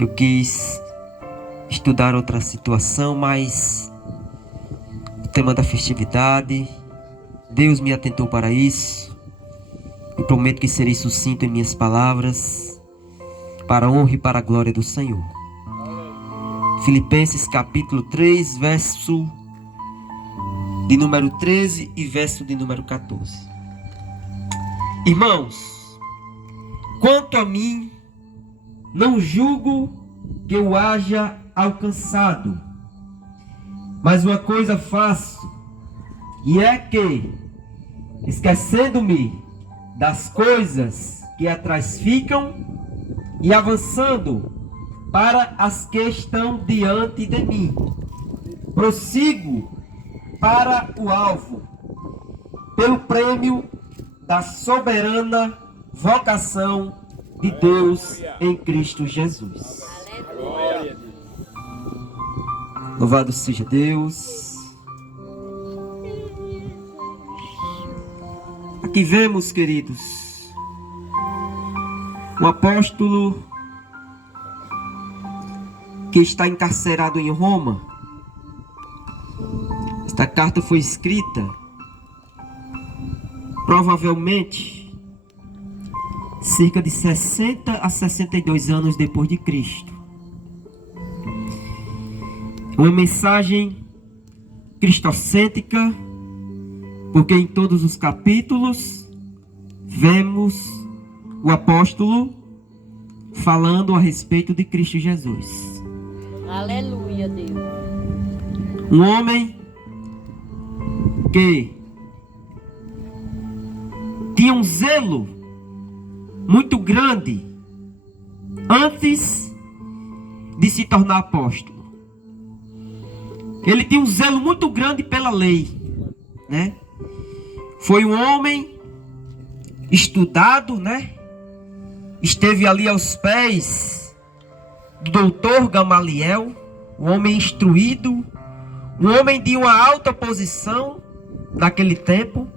Eu quis estudar outra situação, mas o tema da festividade, Deus me atentou para isso. E prometo que serei sucinto em minhas palavras, para a honra e para a glória do Senhor. Filipenses capítulo 3, verso de número 13 e verso de número 14. Irmãos, quanto a mim, não julgo que eu haja alcançado, mas uma coisa faço, e é que, esquecendo-me das coisas que atrás ficam e avançando para as que estão diante de mim, prossigo para o alvo, pelo prêmio da soberana vocação de Deus em Cristo Jesus. Louvado seja Deus. Aqui vemos, queridos, um apóstolo que está encarcerado em Roma. Esta carta foi escrita provavelmente cerca de 60 a 62 anos depois de Cristo. Uma mensagem cristocêntrica, porque em todos os capítulos vemos o apóstolo falando a respeito de Cristo Jesus. Aleluia, Deus. Um homem que tinha um zelo muito grande antes de se tornar apóstolo. Ele tinha um zelo muito grande pela lei, né? Foi um homem estudado, né? Esteve ali aos pés do doutor Gamaliel, um homem instruído, um homem de uma alta posição naquele tempo.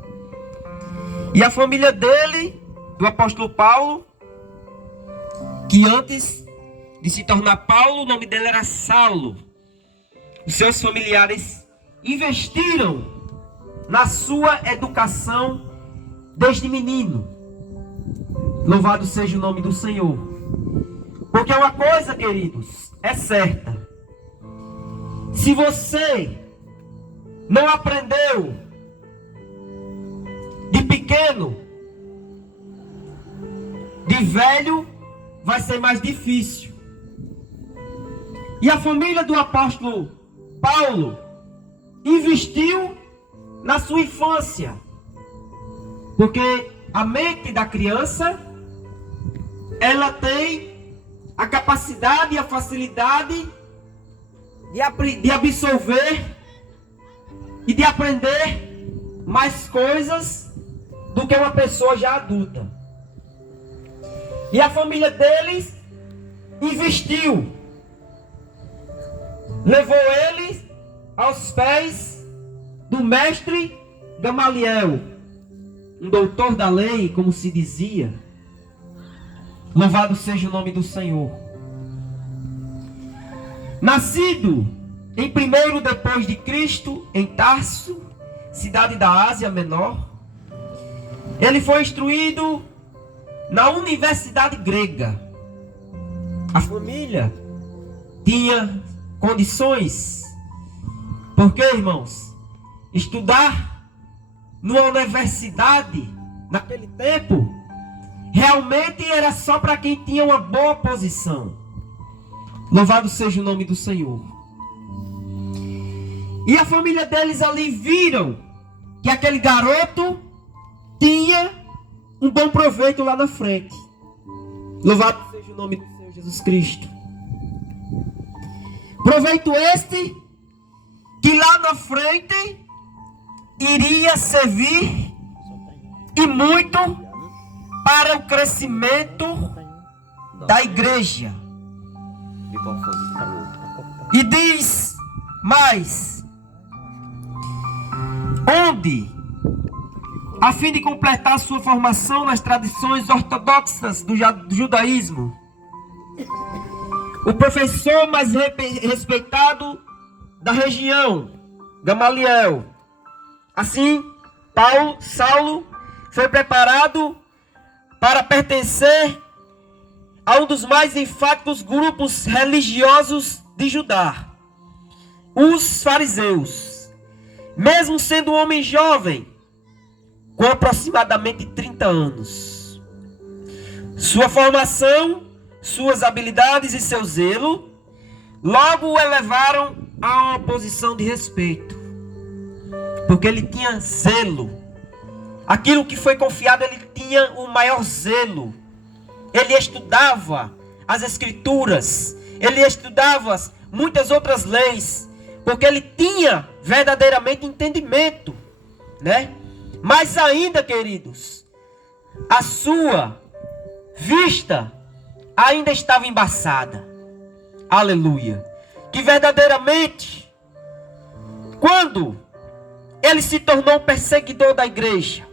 E a família dele, do apóstolo Paulo, que antes de se tornar Paulo, o nome dele era Saulo. Os seus familiares investiram na sua educação desde menino. Louvado seja o nome do Senhor. Porque uma coisa, queridos, é certa. Se você não aprendeu de pequeno, de velho vai ser mais difícil. E a família do apóstolo Paulo investiu na sua infância, porque a mente da criança, ela tem a capacidade e a facilidade de absorver e de aprender mais coisas do que uma pessoa já adulta. E a família deles investiu, levou eles aos pés do mestre Gamaliel, um doutor da lei, como se dizia. Louvado seja o nome do Senhor. Nascido em 1º depois de Cristo, em Tarso, cidade da Ásia Menor, ele foi instruído na universidade grega. A família tinha condições, porque, irmãos, estudar numa universidade naquele tempo realmente era só para quem tinha uma boa posição. Louvado seja o nome do Senhor. E a família deles ali viram que aquele garoto tinha um bom proveito lá na frente. Louvado seja o nome do Senhor Jesus Cristo. Proveito este que lá na frente iria servir e muito para o crescimento da igreja. E diz mais: onde, a fim de completar sua formação nas tradições ortodoxas do judaísmo, o professor mais respeitado da região, Gamaliel. Assim, Saulo foi preparado para pertencer a um dos mais enfáticos grupos religiosos de Judá, os fariseus. Mesmo sendo um homem jovem, com aproximadamente 30 anos, sua formação, suas habilidades e seu zelo logo o elevaram a uma posição de respeito, porque ele tinha zelo. Aquilo que foi confiado, ele tinha o maior zelo. Ele estudava as escrituras, ele estudava muitas outras leis, porque ele tinha verdadeiramente entendimento, né? Mas ainda, queridos, a sua vista ainda estava embaçada. Aleluia. Que verdadeiramente, quando ele se tornou perseguidor da igreja,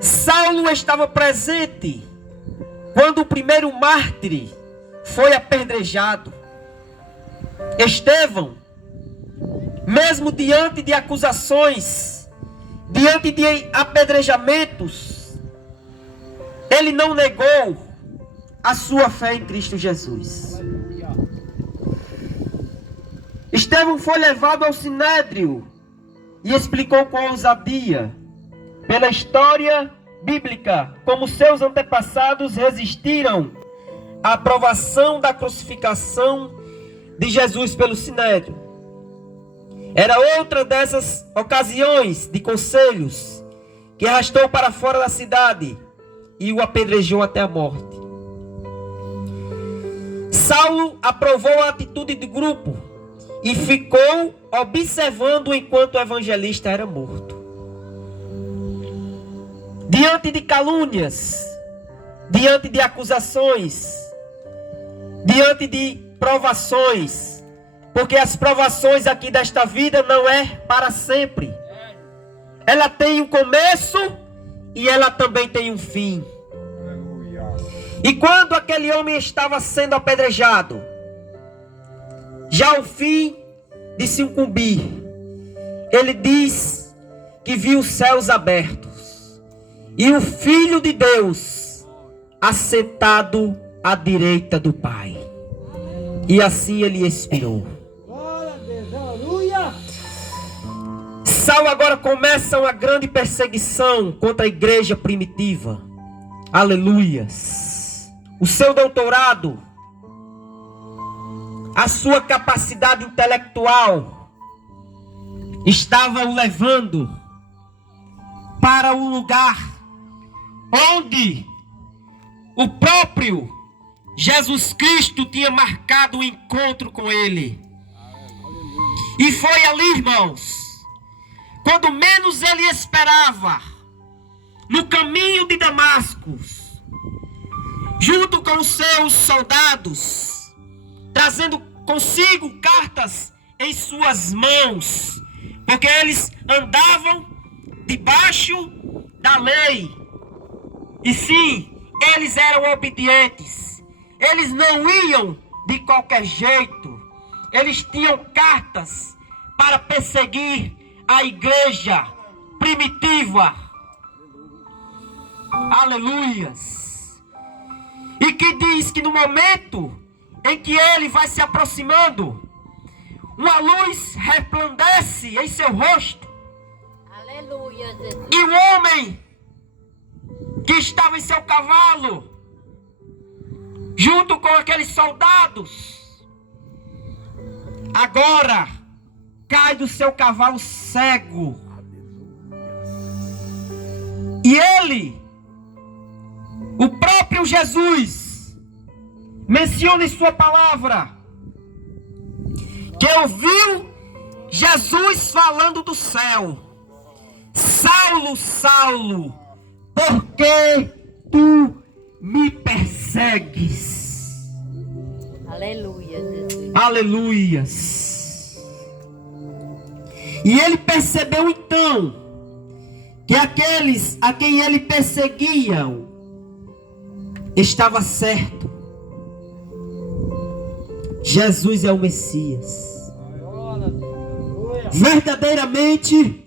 Saulo estava presente quando o primeiro mártir foi apedrejado. Estevão, mesmo diante de acusações, diante de apedrejamentos, ele não negou a sua fé em Cristo Jesus. Estevão foi levado ao sinédrio e explicou com ousadia, pela história bíblica, como seus antepassados resistiram à aprovação da crucificação de Jesus pelo sinédrio. Era outra dessas ocasiões de conselhos que arrastou para fora da cidade e o apedrejou até a morte. Saulo aprovou a atitude do grupo e ficou observando enquanto o evangelista era morto. Diante de calúnias, diante de acusações, diante de provações, porque as provações aqui desta vida não é para sempre. Ela tem um começo e ela também tem um fim. E quando aquele homem estava sendo apedrejado, já o fim de se incumbir, ele diz que viu os céus abertos e o Filho de Deus assentado à direita do Pai. E assim ele expirou. Saulo agora começa uma grande perseguição contra a igreja primitiva. Aleluias. O seu doutorado, a sua capacidade intelectual estava o levando para um lugar onde o próprio Jesus Cristo tinha marcado o encontro com ele. E foi ali, irmãos, quando menos ele esperava, no caminho de Damasco, junto com os seus soldados, trazendo consigo cartas em suas mãos, porque eles andavam debaixo da lei. E sim, eles eram obedientes. Eles não iam de qualquer jeito. Eles tinham cartas para perseguir a igreja primitiva. Aleluias. E que diz que no momento em que ele vai se aproximando, uma luz resplandece em seu rosto. Aleluia, Jesus. E o homem que estava em seu cavalo, junto com aqueles soldados, agora cai do seu cavalo cego. E ele, o próprio Jesus, menciona em sua palavra que ouviu Jesus falando do céu: Saulo, Saulo, por que tu me persegues? Aleluia, Jesus. Aleluias. E ele percebeu então que aqueles a quem ele perseguia estava certo. Jesus é o Messias. Verdadeiramente,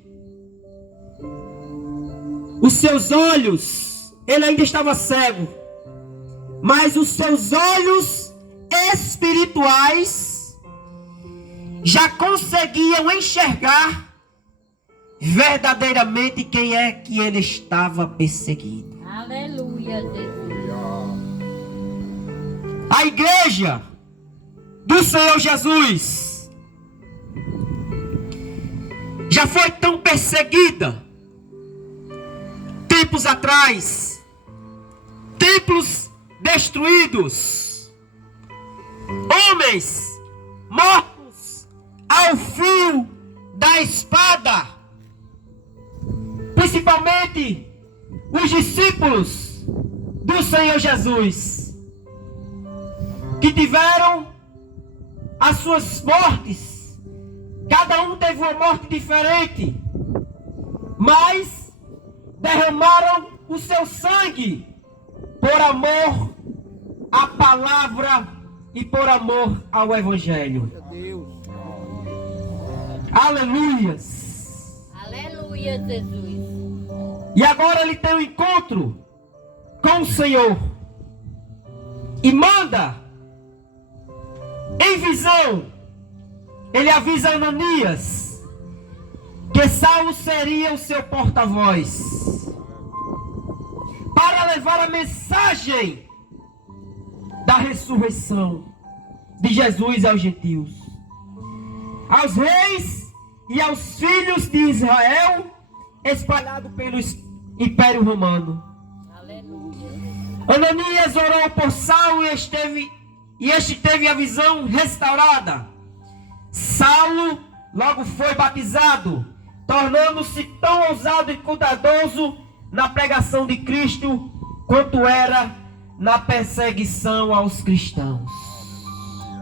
os seus olhos, ele ainda estava cego, mas os seus olhos espirituais já conseguiam enxergar verdadeiramente quem é que ele estava perseguindo. Aleluia, Jesus. A igreja do Senhor Jesus já foi tão perseguida tempos atrás, templos destruídos, homens mortos ao fio da espada, principalmente os discípulos do Senhor Jesus, que tiveram as suas mortes. Cada um teve uma morte diferente, mas derramaram o seu sangue por amor à palavra e por amor ao Evangelho. Aleluias. Aleluia, Jesus. E agora ele tem um encontro com o Senhor e manda em visão. Ele avisa Ananias que Saulo seria o seu porta-voz para levar a mensagem da ressurreição de Jesus aos gentios, aos reis e aos filhos de Israel espalhados pelo Império Romano. Aleluia. Ananias orou por Saulo e este teve a visão restaurada. Saulo logo foi batizado, tornando-se tão ousado e cuidadoso na pregação de Cristo quanto era na perseguição aos cristãos.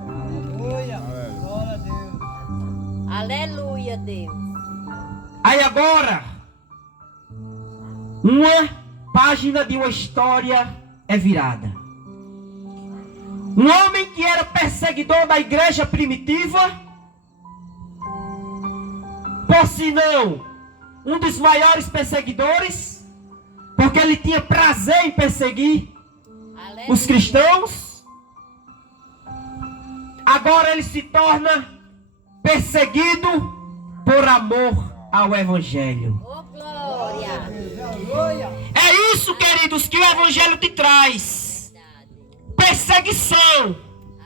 Aleluia. Glória a Deus. Aleluia, Deus. Aí agora, uma página de uma história é virada. Um homem que era perseguidor da igreja primitiva, por sinal, um dos maiores perseguidores, porque ele tinha prazer em perseguir Aleluia. os cristãos. Agora ele se torna perseguido por amor ao Evangelho. Oh, glória. Aleluia. É isso, queridos, que o Evangelho te traz: perseguição,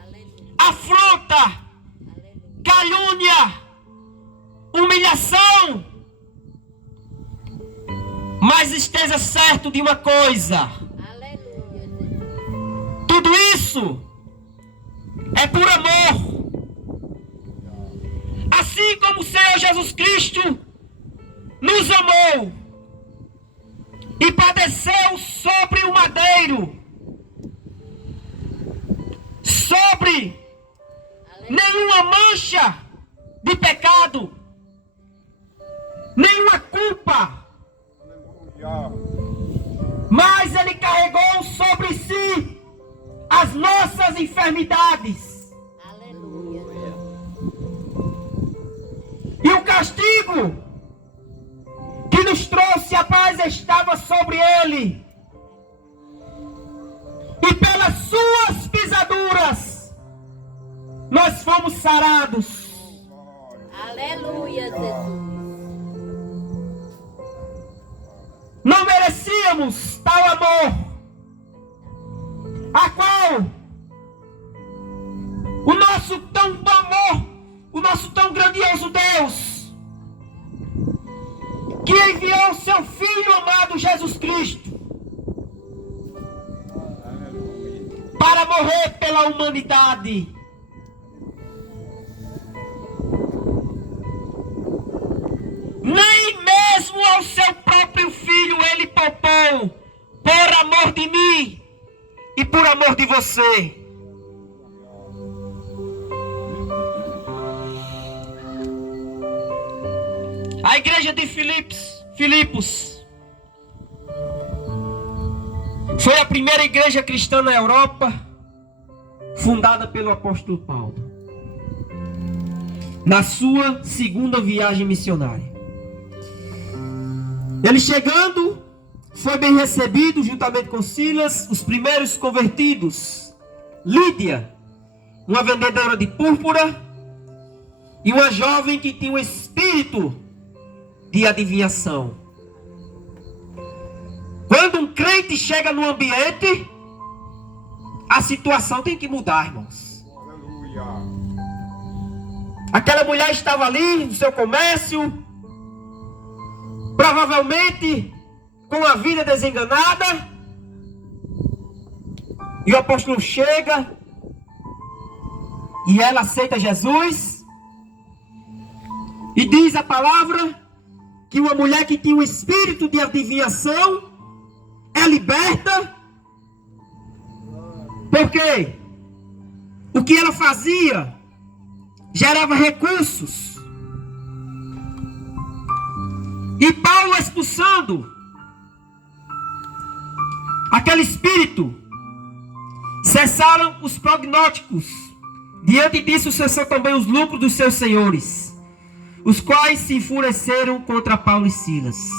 Aleluia. afronta, Aleluia. calúnia, humilhação. Mas esteja certo de uma coisa: Aleluia, Jesus. tudo isso é por amor. Assim como o Senhor Jesus Cristo nos amou e padeceu sobre o madeiro, sobre nenhuma mancha de pecado, nenhuma culpa, mas ele carregou sobre si as nossas enfermidades. Aleluia. E o castigo que nos trouxe a paz estava sobre ele. E pelas suas pisaduras nós fomos sarados. Aleluia, Jesus. Não merecíamos tal amor, a qual o nosso tão bom amor, o nosso tão grandioso Deus, que enviou seu Filho amado Jesus Cristo para morrer pela humanidade. Nem mesmo ao seu próprio Filho ele poupou, por amor de mim e por amor de você. A igreja de Filipos foi a primeira igreja cristã na Europa. fundada pelo apóstolo Paulo, na sua segunda viagem missionária. Ele chegando, foi bem recebido juntamente com Silas, os primeiros convertidos, Lídia, uma vendedora de púrpura, e uma jovem que tinha um espírito de adivinhação. Quando um crente chega no ambiente, a situação tem que mudar, irmãos. Aleluia. Aquela mulher estava ali no seu comércio, provavelmente com a vida desenganada, e o apóstolo chega e ela aceita Jesus, e diz a palavra que uma mulher que tinha um espírito de adivinhação é liberta. Por quê? O que ela fazia gerava recursos. E Paulo, expulsando aquele espírito, cessaram os prognósticos. Diante disso cessou também os lucros dos seus senhores, os quais se enfureceram contra Paulo e Silas.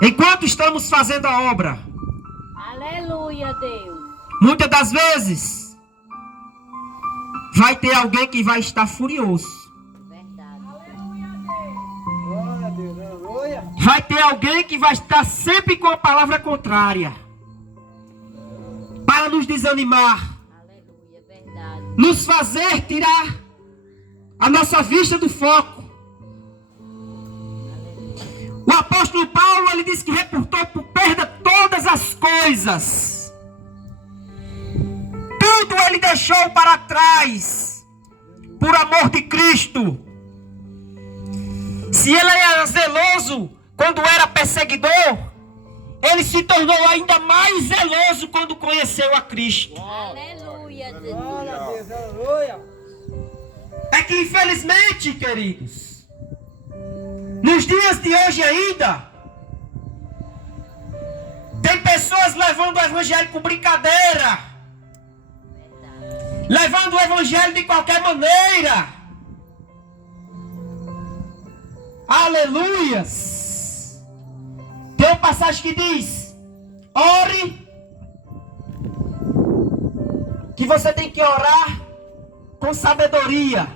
Enquanto estamos fazendo a obra, Aleluia, Deus. muitas das vezes vai ter alguém que vai estar furioso. Verdade. Glória a Deus. Aleluia. Vai ter alguém que vai estar sempre com a palavra contrária, para nos desanimar, Aleluia, verdade. nos fazer tirar a nossa vista do foco. O apóstolo Paulo, ele disse que reportou por perda todas as coisas. Tudo ele deixou para trás, por amor de Cristo. Se ele era zeloso quando era perseguidor, ele se tornou ainda mais zeloso quando conheceu a Cristo. Aleluia, Jesus. Glória a Deus. Aleluia. É que infelizmente, queridos, nos dias de hoje ainda, tem pessoas levando o evangelho com brincadeira, levando o evangelho de qualquer maneira. Aleluias. Tem uma passagem que diz: ore, que você tem que orar com sabedoria,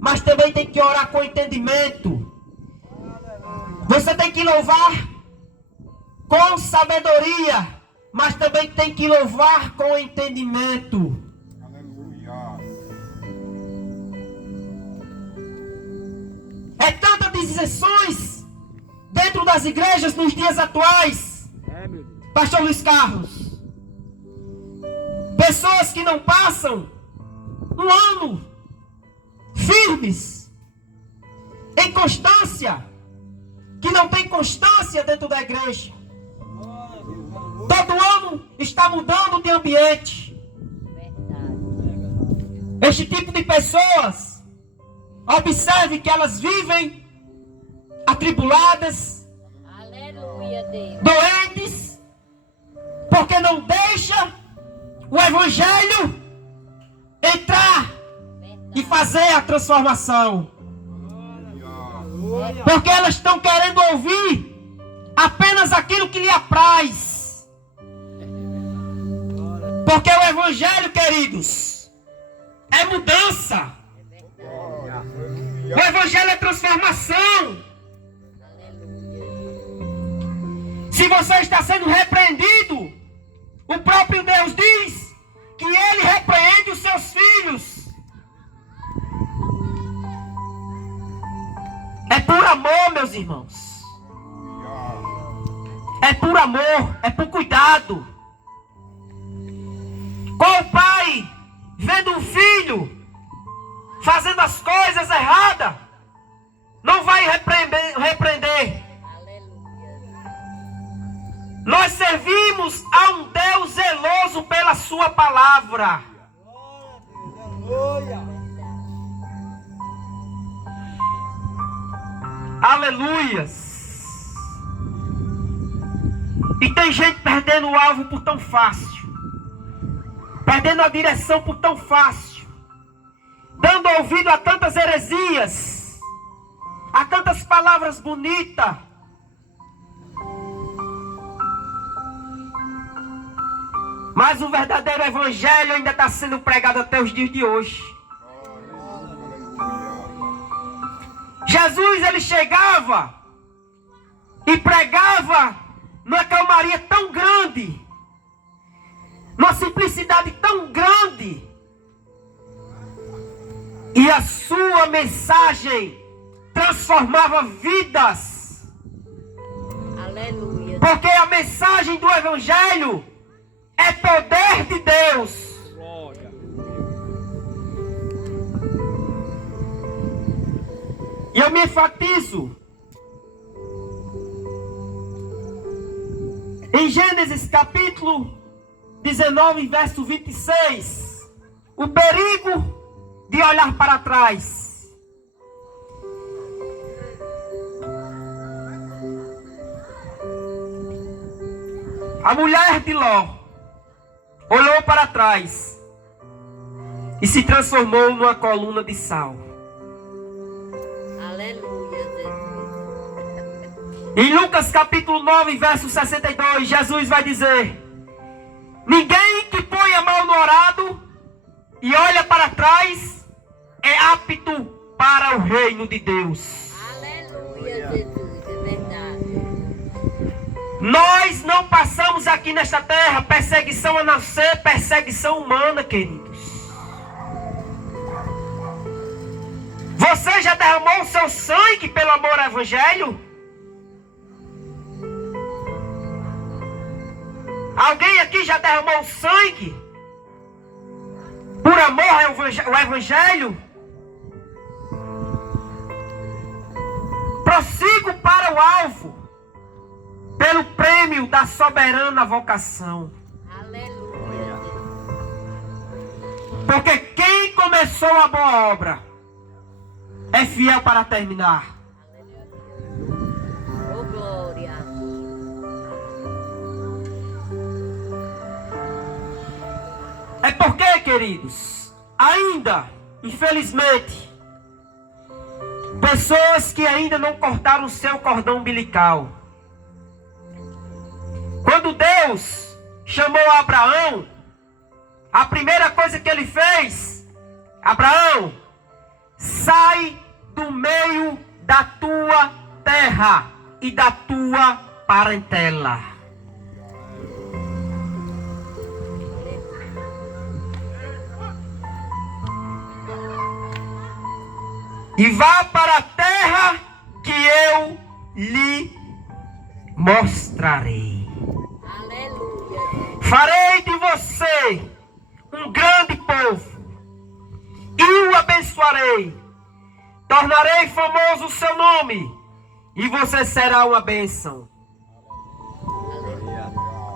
mas também tem que orar com entendimento. Você tem que louvar com sabedoria, mas também tem que louvar com entendimento. Aleluia. É tantas deserções dentro das igrejas nos dias atuais, Pastor Luiz Carlos. Pessoas que não passam um ano firmes, em constância, que não tem constância dentro da igreja. Todo ano está mudando de ambiente. Verdade. Este tipo de pessoas, observe que elas vivem atribuladas, Aleluia, Deus. doentes, porque não deixa o evangelho entrar e fazer a transformação. Porque elas estão querendo ouvir apenas aquilo que lhe apraz. Porque o evangelho, queridos, é mudança. O evangelho é transformação. Se você está sendo repreendido, o próprio Deus diz que Ele repreende os seus filhos. É por amor, meus irmãos. É por amor, é por cuidado. Qual pai, vendo um filho fazendo as coisas erradas, não vai repreender? Nós servimos a um Deus zeloso pela sua palavra. Aleluia. Aleluias. E tem gente perdendo o alvo por tão fácil. perdendo a direção por tão fácil, dando ouvido a tantas heresias, a tantas palavras bonitas. Mas o verdadeiro evangelho ainda está sendo pregado até os dias de hoje. Jesus, ele chegava e pregava numa calmaria tão grande, numa simplicidade tão grande, e a sua mensagem transformava vidas. Aleluia. Porque a mensagem do evangelho é poder de Deus. E eu me enfatizo em Gênesis capítulo 19, verso 26, o perigo de olhar para trás. A mulher de Ló olhou para trás e se transformou numa coluna de sal. Aleluia, Jesus. Em Lucas capítulo 9, verso 62, Jesus vai dizer: ninguém que põe a mão no arado e olha para trás é apto para o reino de Deus. Aleluia, Jesus. É verdade. Nós não passamos aqui nesta terra perseguição a não ser perseguição humana, queridos. Você já derramou o seu sangue pelo amor ao evangelho? Alguém aqui já derramou o sangue por amor ao evangelho? Prossigo para o alvo, pelo prêmio da soberana vocação. Aleluia, Jesus. Porque quem começou a boa obra é fiel para terminar. Oh, glória. É porque, queridos, ainda, infelizmente, pessoas que ainda não cortaram o seu cordão umbilical. Quando Deus chamou Abraão, a primeira coisa que ele fez: Abraão, sai do meio da tua terra e da tua parentela. E vá para a terra que eu lhe mostrarei. Aleluia. Farei de você um grande povo e o abençoarei. Tornarei famoso o seu nome e você será uma bênção.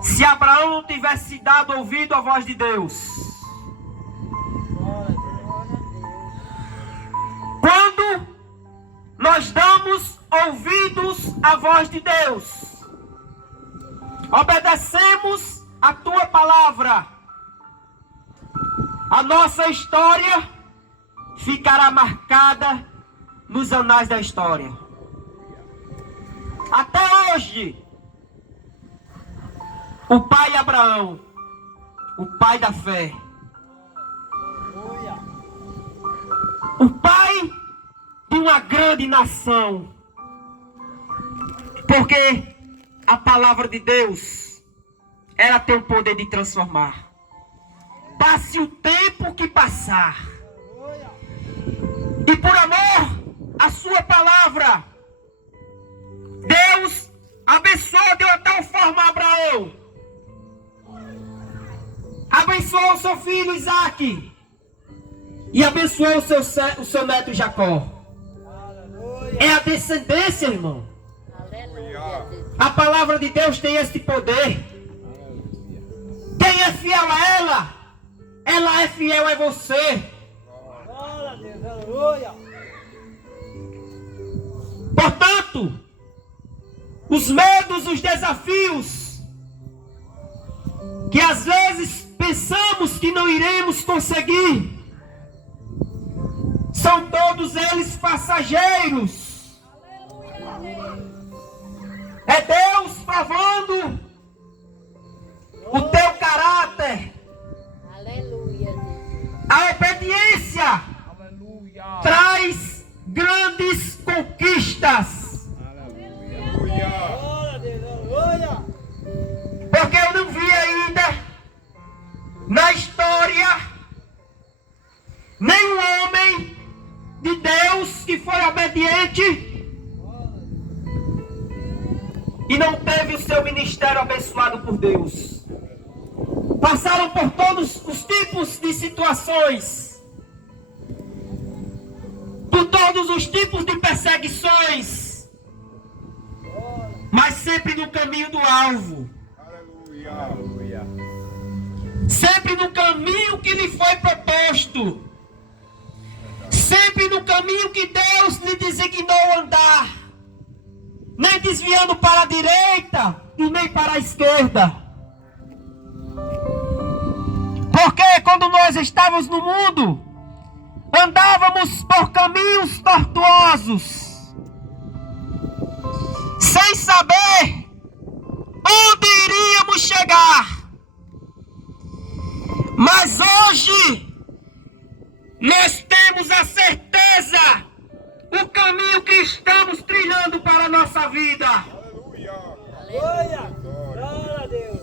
Se Abraão não tivesse dado ouvido à voz de Deus, quando nós damos ouvidos à voz de Deus, obedecemos a tua palavra, a nossa história ficará marcada nos anais da história. Até hoje, o pai Abraão, o pai da fé, o pai de uma grande nação, porque a palavra de Deus, ela tem o poder de transformar. Passe o tempo que passar, e por amor à sua palavra, Deus abençoou de uma tal forma Abraão, abençoou o seu filho Isaque e abençoou o seu neto Jacó. É a descendência, irmão. Aleluia, Jesus. A palavra de Deus tem esse poder. Quem é fiel a ela é fiel a você. Glória a Deus, aleluia. Portanto, os medos, os desafios que às vezes pensamos que não iremos conseguir, são todos eles passageiros. É Deus provando o teu caráter. Aleluia, Jesus. A obediência Aleluia. traz grandes conquistas. Aleluia. Glória a Deus. Aleluia. Porque eu não vi ainda na história nenhum homem de Deus que foi obediente e não teve o seu ministério abençoado por Deus. Passaram por todos os tipos de situações, por todos os tipos de perseguições, mas sempre no caminho do alvo. Aleluia. Sempre no caminho que lhe foi proposto. Sempre no caminho que Deus lhe designou andar. Nem desviando para a direita e nem para a esquerda. Porque quando nós estávamos no mundo, andávamos por caminhos tortuosos, sem saber onde iríamos chegar. Mas hoje nós temos a certeza o caminho que estamos trilhando para a nossa vida. Aleluia. Aleluia. Glória a Deus.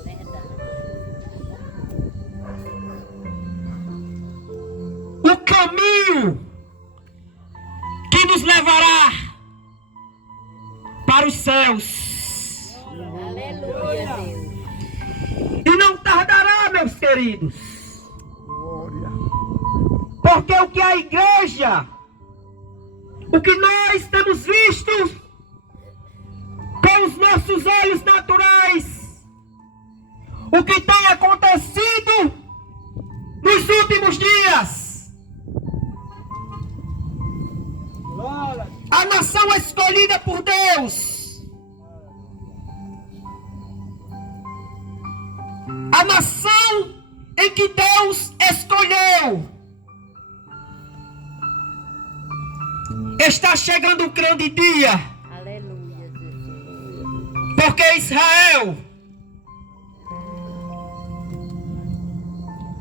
O caminho que nos levará para os céus. Aleluia, Deus. E não tardará, meus queridos. Glória. Porque o que a igreja, o que nós temos visto com os nossos olhos naturais, o que tem acontecido nos últimos dias, Glória. a nação escolhida por Deus, a nação em que Deus escolheu, está chegando o grande dia. Aleluia, Jesus. Porque Israel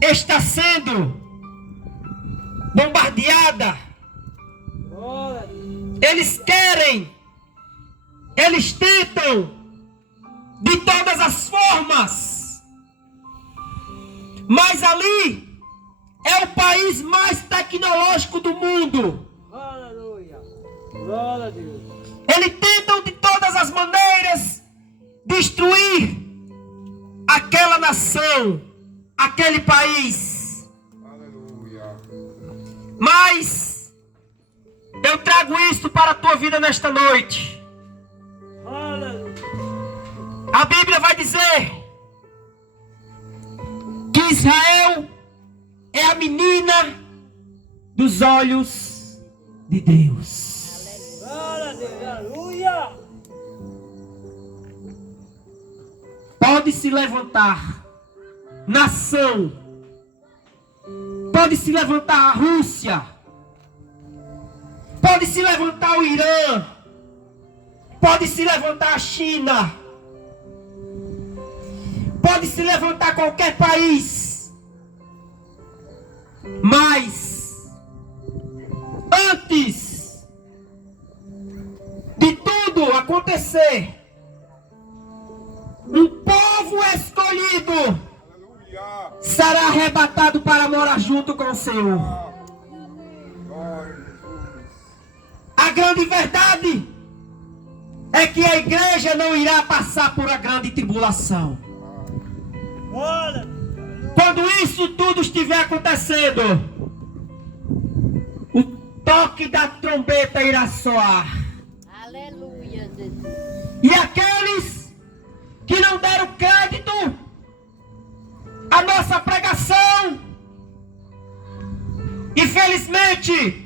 está sendo bombardeada. Glória a Deus. Eles querem, eles tentam de todas as formas. Mas ali é o país mais tecnológico do mundo. Aleluia. Glória a Deus. Eles tentam de todas as maneiras destruir aquela nação, aquele país. Aleluia. Mas eu trago isso para a tua vida nesta noite. Aleluia. A Bíblia vai dizer que Israel é a menina dos olhos de Deus. Glória a Deus. Aleluia. Pode se levantar nação, pode se levantar a Rússia, pode se levantar o Irã, pode se levantar a China, pode se levantar qualquer país, mas antes de tudo acontecer, um povo escolhido Aleluia. será arrebatado para morar junto com o Senhor. Glória a Jesus. A grande verdade é que a igreja não irá passar por a grande tribulação. Glória a Deus. Quando isso tudo estiver acontecendo, o toque da trombeta irá soar. Aleluia, Jesus. E aqueles que não deram crédito à nossa pregação, infelizmente,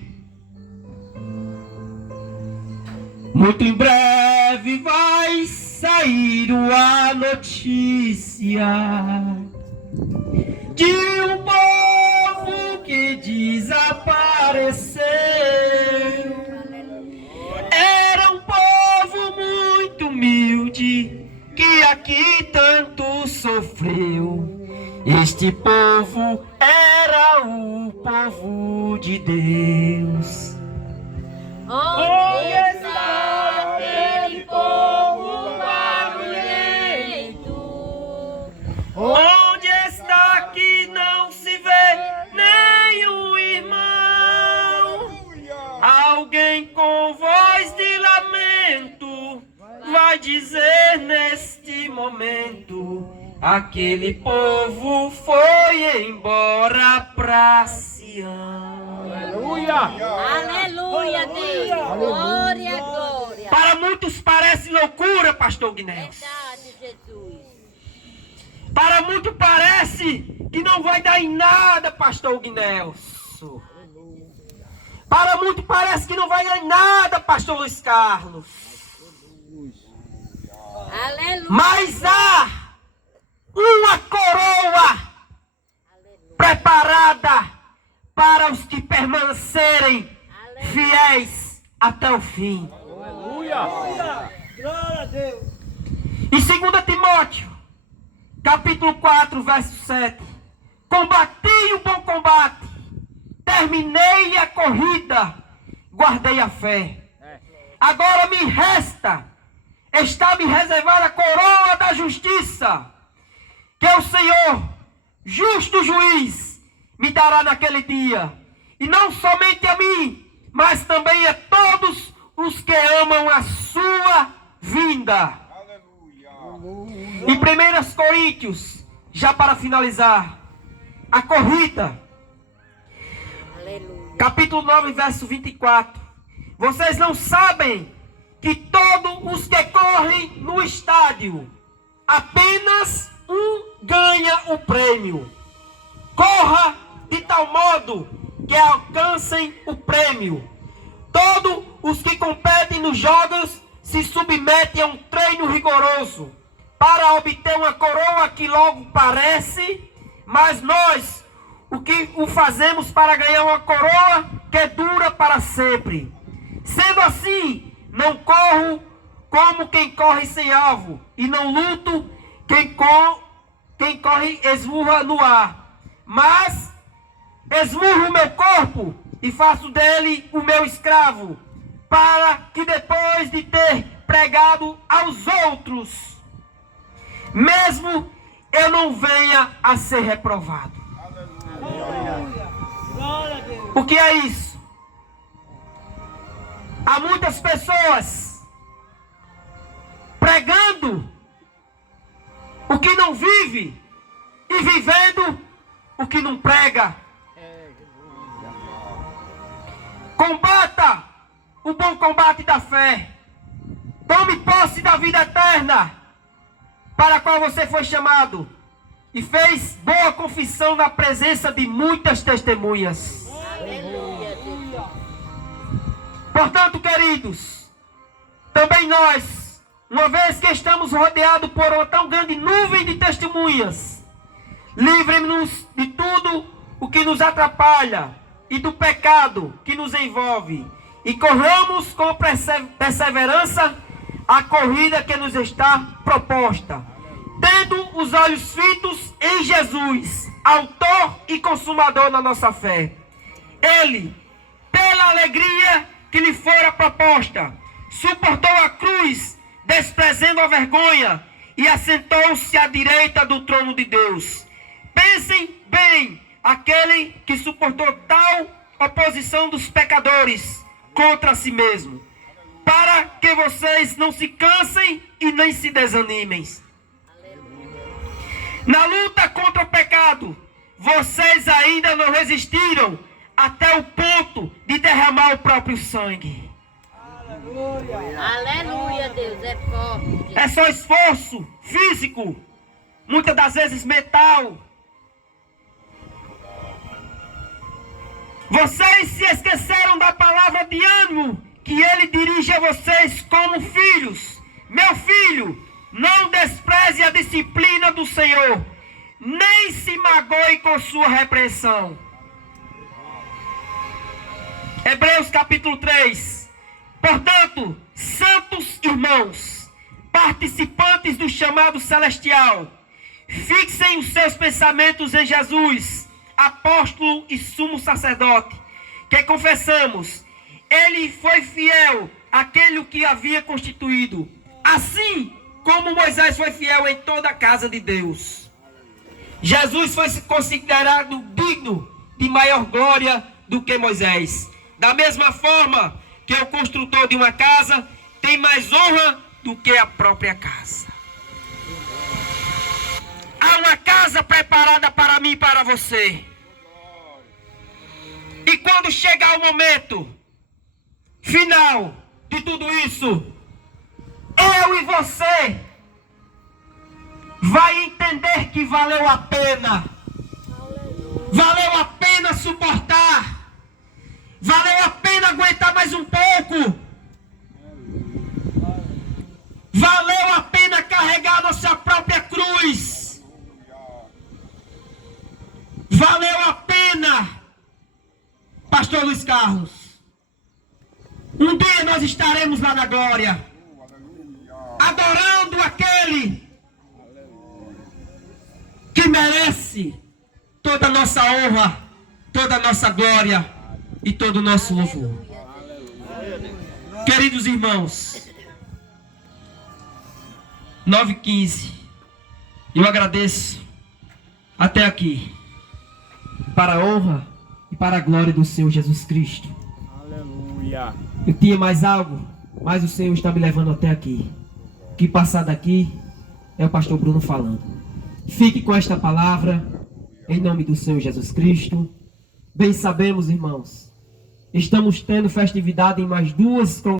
muito em breve vai sair a notícia de viveu. Este povo era o povo de Deus. Onde está aquele povo barulhento? Onde está que não se vê nenhum irmão? Alguém com voz de lamento vai dizer neste momento: aquele povo foi embora pra Sião. Aleluia, Deus. Glória, glória. Para muitos parece loucura, pastor Guinéus. Verdade, Jesus. Para muitos parece que não vai dar em nada, pastor Guinéus. Para muitos parece que não vai dar em nada, pastor Luiz Carlos. Aleluia. Mas há uma coroa preparada para os que permanecerem fiéis até o fim. Glória a Deus. Em 2 Timóteo, capítulo 4, verso 7. Combati o bom combate, terminei a corrida, guardei a fé. Agora me resta, está-me reservada a coroa da justiça, que o Senhor, justo juiz, me dará naquele dia. E não somente a mim, mas também a todos os que amam a sua vinda. Em 1 Coríntios, já para finalizar, a corrida, Aleluia. capítulo 9, verso 24. Vocês não sabem que todos os que correm no estádio, apenas um ganha o prêmio. Corra de tal modo que alcancem o prêmio. Todos os que competem nos jogos se submetem a um treino rigoroso para obter uma coroa que logo parece, mas nós o fazemos para ganhar uma coroa que dura para sempre. Sendo assim, não corro como quem corre sem alvo, e não luto quem corre esmurra no ar, mas esmurro o meu corpo e faço dele o meu escravo, para que depois de ter pregado aos outros, mesmo eu não venha a ser reprovado. Glória a Deus. O que é isso? Há muitas pessoas pregando o que não vive e vivendo o que não prega. Combata o bom combate da fé. Tome posse da vida eterna, para a qual você foi chamado e fez boa confissão na presença de muitas testemunhas. Aleluia, Jesus. Portanto, queridos, também nós, uma vez que estamos rodeados por uma tão grande nuvem de testemunhas, livre-nos de tudo o que nos atrapalha e do pecado que nos envolve, e corramos com perseverança a corrida que nos está proposta, tendo os olhos fitos em Jesus, autor e consumador da nossa fé. Ele, pela alegria que lhe fora proposta, suportou a cruz, desprezando a vergonha, e assentou-se à direita do trono de Deus. Pensem bem, aquele que suportou tal oposição dos pecadores contra si mesmo, para que vocês não se cansem e nem se desanimem. Na luta contra o pecado, vocês ainda não resistiram até o ponto de derramar o próprio sangue. Aleluia, Deus. É forte. Jesus. É só esforço físico, muitas das vezes mental. Vocês se esqueceram da palavra de ânimo que ele dirige a vocês como filhos. Meu filho, não despreze a disciplina do Senhor, nem se magoe com sua repreensão. Hebreus capítulo 3. Portanto, santos irmãos, participantes do chamado celestial, Fixem os seus pensamentos em Jesus, apóstolo e sumo sacerdote, que confessamos, ele foi fiel àquele que havia constituído, assim como Moisés foi fiel em toda a casa de Deus. Jesus foi considerado digno de maior glória do que Moisés. Da mesma forma que o construtor de uma casa tem mais honra do que a própria casa. Há uma casa preparada para mim e para você. E quando chegar o momento final de tudo isso, eu e você vai entender que valeu a pena. Valeu a pena suportar. Valeu a pena aguentar mais um pouco. Valeu a pena carregar nossa própria cruz. Valeu a pena, Pastor Luiz Carlos. Um dia nós estaremos lá na glória, adorando aquele que merece toda a nossa honra, toda a nossa glória e todo o nosso louvor. Queridos irmãos, 9h15, eu agradeço até aqui, para a honra e para a glória do Senhor Jesus Cristo. Aleluia. Eu tinha mais algo, mas o Senhor está me levando até aqui. O que passar daqui é o pastor Bruno falando. Fique com esta palavra, em nome do Senhor Jesus Cristo. Bem sabemos, irmãos, estamos tendo festividade em mais duas congregações.